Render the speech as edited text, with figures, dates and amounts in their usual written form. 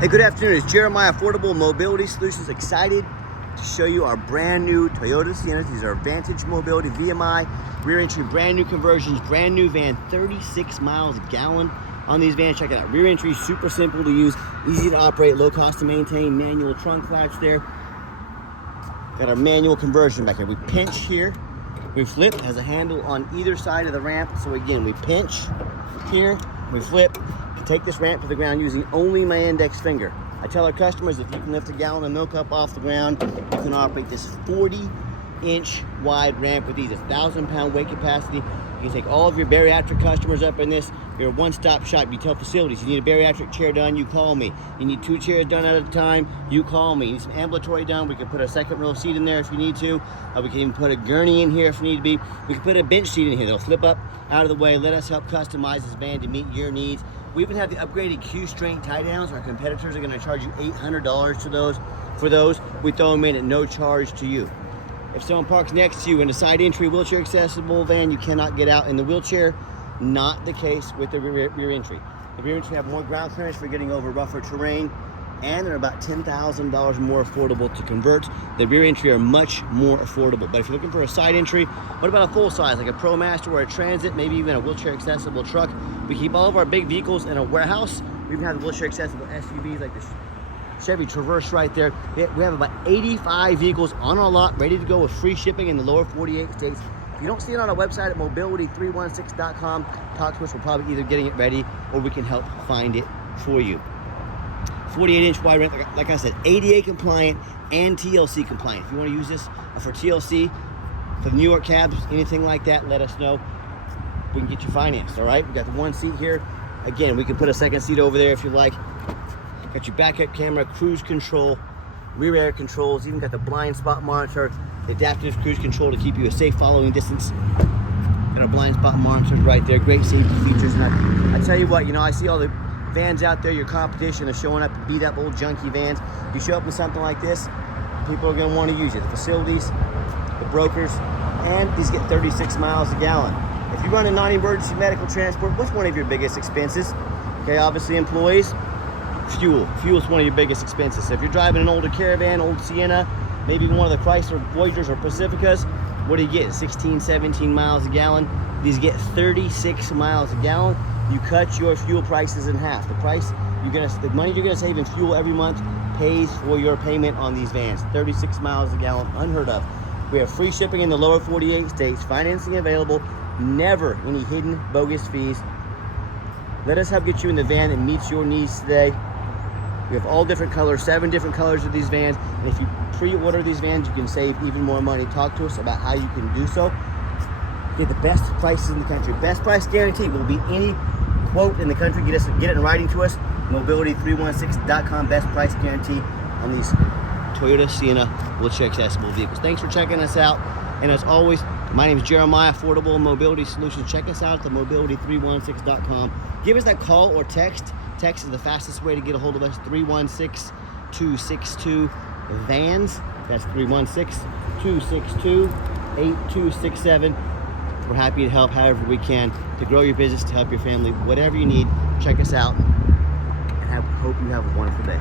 Hey, good afternoon. It's Jeremiah Affordable Mobility Solutions. Excited to show you our brand new Toyota Sienna. These are Vantage Mobility, VMI, rear entry, brand new conversions, brand new van, 36 miles a gallon on these vans. Check it out. Rear entry, super simple to use, easy to operate, low cost to maintain, manual trunk latch there. Got our manual conversion back here. We pinch here, we flip, has a handle on either side of the ramp. So again, we pinch here, we flip. Take this ramp to the ground using only my index finger. I tell our customers, if you can lift a gallon of milk up off the ground, you can operate this 40-inch wide ramp with these, 1,000-pound weight capacity. You can take all of your bariatric customers up in this. You're a one-stop shop. You tell facilities, you need a bariatric chair done, you call me. You need 2 chairs done at a time, you call me. You need some ambulatory done, we can put a second row seat in there if you need to. We can even put a gurney in here if need be. We can put a bench seat in here. They'll flip up out of the way. Let us help customize this van to meet your needs. We even have the upgraded Q-Straint tie downs. Our competitors are going to charge you $800 for those. We throw them in at no charge to you. If someone parks next to you in a side entry wheelchair accessible van, you cannot get out in the wheelchair. Not the case with the rear entry. The rear entry have more ground clearance for getting over rougher terrain, and they're about $10,000 more affordable to convert. The rear entry are much more affordable. But if you're looking for a side entry, what about a full size, like a ProMaster or a Transit, maybe even a wheelchair accessible truck? We keep all of our big vehicles in a warehouse. We even have the wheelchair accessible SUVs like the Chevy Traverse right there. We have about 85 vehicles on our lot, ready to go with free shipping in the lower 48 states. If you don't see it on our website at mobility316.com, talk to us. We're probably either getting it ready or we can help find it for you. 48-inch wide ramp, like I said, ADA compliant and TLC compliant. If you want to use this for TLC, for the New York cabs, anything like that, let us know. We can get you financed, all right? We got the one seat here. Again, we can put a second seat over there if you like. Got your backup camera, cruise control, rear air controls, even got the blind spot monitor, the adaptive cruise control to keep you a safe following distance. Got our blind spot monitors right there, great safety features. And I tell you what, I see all the vans out there, your competition are showing up, beat up old junky vans. You show up in something like this, people are gonna wanna use it. The facilities, the brokers, and these get 36 miles a gallon. If you run a non-emergency medical transport, what's one of your biggest expenses? Okay, obviously employees, fuel. Fuel is one of your biggest expenses. So if you're driving an older Caravan, old Sienna, maybe one of the Chrysler Voyagers or Pacificas, what do you get? 16, 17 miles a gallon. These get 36 miles a gallon. You cut your fuel prices in half. The money you're gonna save in fuel every month pays for your payment on these vans. 36 miles a gallon, unheard of. We have free shipping in the lower 48 states, financing available, never any hidden bogus fees. Let us help get you in the van that meets your needs today. We have all different colors, 7 different colors of these vans. And if you pre-order these vans, you can save even more money. Talk to us about how you can do so. Get the best prices in the country. Best price guarantee will be any quote in the country. Get it in writing to us. Mobility316.com, best price guarantee on these Toyota Sienna wheelchair accessible vehicles. Thanks for checking us out. And as always, my name is Jeremiah, Affordable Mobility Solutions. Check us out at the mobility316.com. Give us that call or text. Text is the fastest way to get a hold of us. 316-262-VANS. That's 316-262-8267. We're happy to help however we can to grow your business, to help your family, whatever you need. Check us out, and hope you have a wonderful day.